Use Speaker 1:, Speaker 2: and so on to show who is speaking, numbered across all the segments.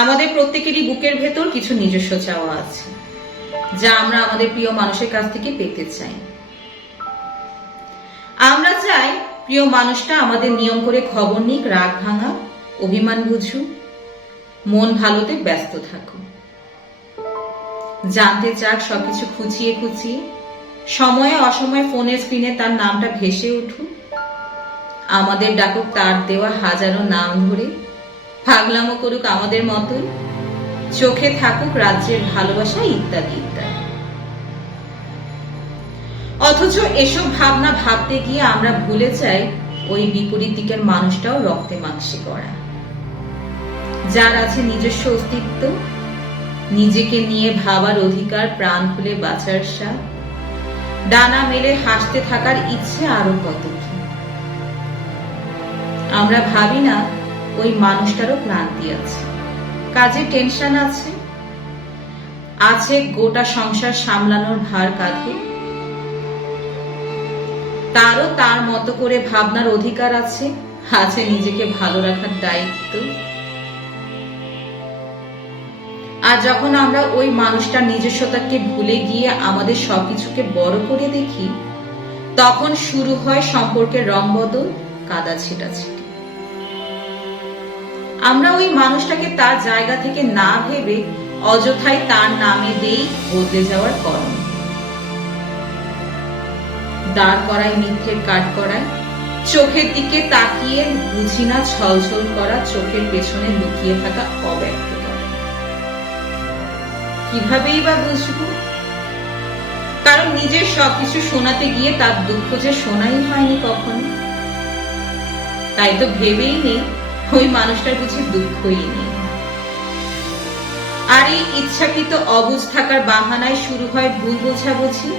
Speaker 1: আমাদের প্রত্যেকেরই বুকের ভেতর কিছু নিজস্ব চাওয়া আছে, যা আমরা আমাদের প্রিয় মানুষের কাছ থেকে পেতে চাই। আমরা চাই প্রিয় মানুষটা আমাদের নিয়ম করে খবর নিক, রাগ ভাঙা, অভিমান বুঝুক, মন ভালোতে ব্যস্ত থাকুক। জানতে চাক, সবকিছু খুঁচিয়ে খুঁচিয়ে, সময়ে অসময়ে ফোনের স্ক্রিনে তার নামটা ভেসে উঠুক। আমাদের ডাকুক তার দেওয়া হাজারো নাম ধরে পাগলামো করুক আমাদের মতোই চোখে থাকুক রাজ্যের ভালোবাসা ইত্যাদি ইত্যাদি। অথচ এসব ভাবনা ভাবতে গিয়ে আমরা ভুলে যাই ওই বিপরীত দিকের মানুষটাও রক্তে মাংসে করা যার আছে নিজস্ব অস্তিত্ব, নিজেকে নিয়ে ভাবার অধিকার প্রাণ খুলে বাঁচার স্বাদ, ডানা মেলে হাসতে থাকার ইচ্ছে আরও কত কি আমরা ভাবি না ওই মানুষটারও ক্লান্তি আছে। কাজে টেনশন আছে। আছে গোটা সংসার সামলানোর ভার কাঁধে। তারও তার মতো করে ভাবনার অধিকার আছে। আছে নিজেকে ভালো রাখার দায়িত্ব। আর যখন আমরা ওই মানুষটার নিজস্বতাকে ভুলে গিয়ে আমাদের সবকিছুকে বড় করে দেখি, তখন শুরু হয় সম্পর্কের রং বদল, কাদা ছিটাছিটি। আমরা ওই মানুষটাকে তার জায়গা থেকে না ভেবে অযথাই তার নামে দেই বদলে যাওয়ার করণ দাঁড় করায়, মিথ্যের কাঠ করায়, চোখের দিকে তাকিয়ে বুঝি না ছলছল করা, চোখের পেছনে লুকিয়ে থাকা অব্যক্ত কিভাবেই বা বুঝব? কারণ নিজের সবকিছু শোনাতে গিয়ে তার দুঃখ যে শোনাই হয়নি কখনো। তাই তো ভেবেই নেই ওই মানুষটার বুঝি দুঃখই নেই। আর এই ইচ্ছাকৃত অবুঝ থাকার বাহানায় শুরু হয় ভুল বোঝাবুঝি,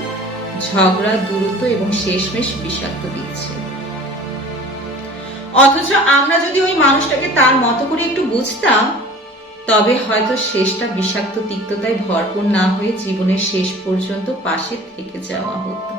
Speaker 1: ঝগড়া, দূরত্ব এবং শেষমেশ বিষাক্ত বিচ্ছেদ। অথচ আমরা যদি ওই মানুষটাকে তার মতো করে একটু বুঝতাম, তবে হয়তো শেষটা বিষাক্ত তিক্ততায় ভরপুর না হয়ে জীবনের শেষ পর্যন্ত পাশে থেকে যাওয়া হতো।